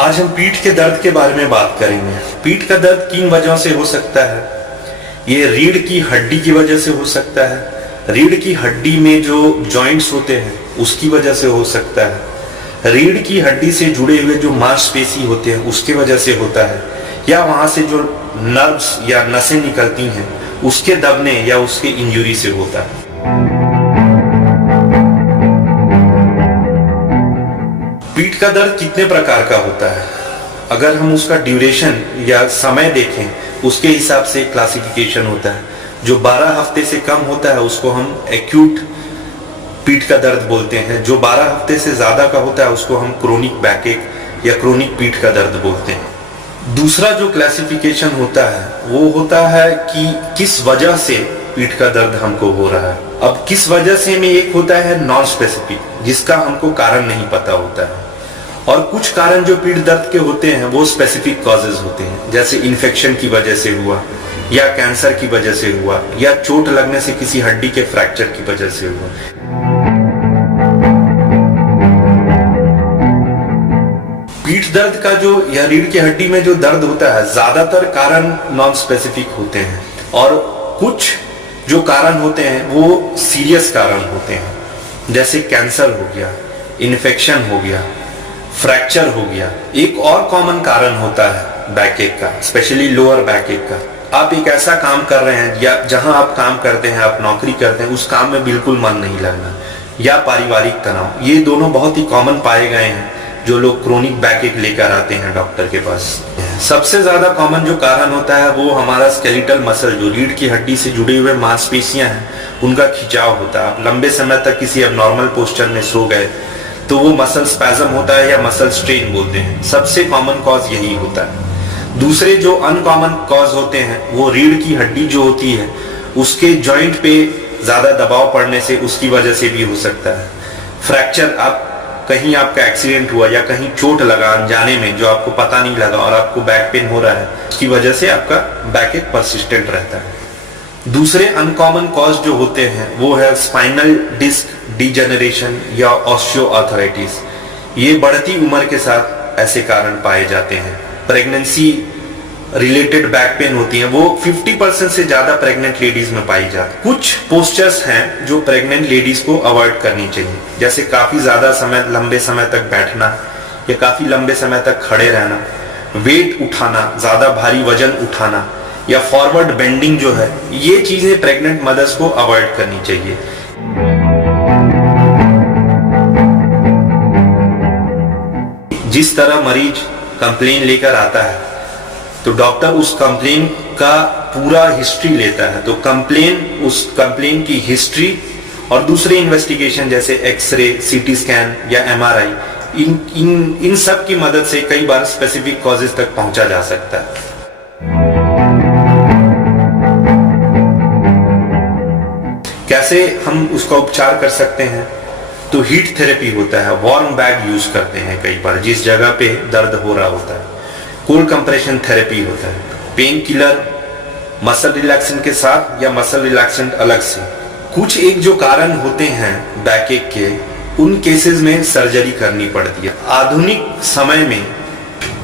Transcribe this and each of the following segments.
आज हम पीठ के दर्द के बारे में बात करेंगे। पीठ का दर्द किन वजहों से हो सकता है। ये रीढ़ की हड्डी की वजह से हो सकता है, रीढ़ की हड्डी में जो जॉइंट्स होते हैं उसकी वजह से हो सकता है, रीढ़ की हड्डी से जुड़े हुए जो मांसपेशी होते हैं उसकी वजह से होता है, या वहां से जो नर्व्स या नसें निकलती हैं उसके दबने या उसके इंजरी से होता है। पीठ का दर्द कितने प्रकार का होता है, अगर हम उसका ड्यूरेशन या समय देखें उसके हिसाब से क्लासिफिकेशन होता है। जो 12 हफ्ते से कम होता है उसको हम एक्यूट पीठ का दर्द बोलते हैं, जो 12 हफ्ते से ज्यादा का होता है उसको हम क्रोनिक बैकएक या क्रोनिक पीठ का दर्द बोलते हैं। दूसरा जो क्लासिफिकेशन होता है वो होता है कि किस वजह से पीठ का दर्द हमको हो रहा है। अब किस वजह से में एक होता है नॉन स्पेसिफिक, जिसका हमको कारण नहीं पता होता है, और कुछ कारण जो पीठ दर्द के होते हैं वो स्पेसिफिक कॉजेज होते हैं, जैसे इन्फेक्शन की वजह से हुआ, या कैंसर की वजह से हुआ, या चोट लगने से किसी हड्डी के फ्रैक्चर की वजह से हुआ। पीठ दर्द का जो या रीढ़ की हड्डी में जो दर्द होता है ज्यादातर कारण नॉन स्पेसिफिक होते हैं, और कुछ जो कारण होते हैं वो सीरियस कारण होते हैं, जैसे कैंसर हो गया, इन्फेक्शन हो गया, फ्रैक्चर हो गया। एक और कॉमन कारण होता है बैकएक का, स्पेशली लोअर बैकएक का। आप एक ऐसा काम कर रहे हैं या जहां आप काम करते हैं, आप नौकरी करते हैं, उस काम में बिल्कुल मन नहीं लगना, या पारिवारिक तनाव, ये दोनों बहुत ही कॉमन पाए गए हैं जो लोग क्रोनिक बैकएक लेकर आते हैं डॉक्टर के पास। सबसे ज्यादा कॉमन जो कारण होता है वो हमारा स्केलेटल मसल, जो रीढ़ की हड्डी से जुड़े हुए मांसपेशियां हैं उनका खिंचाव होता है। आप लंबे समय तक किसी एबनॉर्मल पोस्चर में सो गए तो वो मसल स्पैज्म होता है या मसल स्ट्रेन बोलते हैं। सबसे कॉमन कॉज यही होता है। दूसरे जो अनकॉमन कॉज होते हैं वो रीढ़ की हड्डी जो होती है उसके जॉइंट पे ज्यादा दबाव पड़ने से, उसकी वजह से भी हो सकता है। फ्रैक्चर, आप कहीं आपका एक्सीडेंट हुआ या कहीं चोट लगा अनजाने में जो आपको पता नहीं लगा और आपको बैक पेन हो रहा है, उसकी वजह से आपका बैकएक परसिस्टेंट रहता है। दूसरे अनकॉमन कॉज जो होते हैं वो है स्पाइनल डिस्क डिजेनरेशन या ऑस्टियोआर्थराइटिस। ये बढ़ती उम्र के साथ ऐसे कारण पाए जाते हैं। प्रेगनेंसी रिलेटेड बैक पेन होती है, वो 50% से ज्यादा प्रेग्नेंट लेडीज में पाई जाती है। कुछ पोस्चर्स हैं जो प्रेग्नेंट लेडीज को अवॉइड करनी चाहिए, जैसे काफी ज्यादा समय, लंबे समय तक बैठना या काफी लंबे समय तक खड़े रहना, वेट उठाना, ज्यादा भारी वजन उठाना, या फॉरवर्ड बेंडिंग जो है, ये चीजें प्रेग्नेंट मदर्स को अवॉइड करनी चाहिए। जिस तरह मरीज कंप्लेन लेकर आता है तो डॉक्टर उस कंप्लेन का पूरा हिस्ट्री लेता है, तो उस कंप्लेन की हिस्ट्री और दूसरे इन्वेस्टिगेशन जैसे एक्सरे, सीटी स्कैन या एमआरआई, इन सब की मदद से कई बार स्पेसिफिक कॉजेज तक पहुंचा जा सकता है। कैसे हम उसका उपचार कर सकते हैं, तो हीट थेरेपी होता है, वार्म बैग यूज करते हैं कई बार जिस जगह पे दर्द हो रहा होता है, कोल्ड कंप्रेशन थेरेपी होता है, पेन किलर, मसल रिलैक्सेंट के साथ या मसल रिलैक्सेंट अलग से। कुछ एक जो कारण होते हैं बैकएक के, उन केसेस में सर्जरी करनी पड़ती है। आधुनिक समय में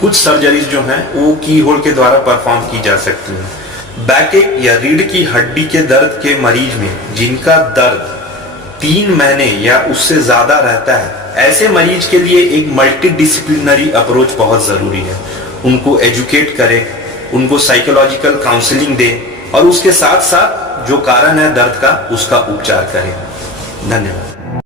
कुछ सर्जरीज जो हैं वो की होल के द्वारा परफॉर्म की जा सकती हैं। बैकएक या रीढ़ की हड्डी के दर्द के मरीज में जिनका दर्द 3 महीने या उससे ज्यादा रहता है, ऐसे मरीज के लिए एक मल्टी डिसिप्लिनरी अप्रोच बहुत जरूरी है। उनको एजुकेट करें, उनको साइकोलॉजिकल काउंसलिंग दें, और उसके साथ साथ जो कारण है दर्द का उसका उपचार करें। धन्यवाद।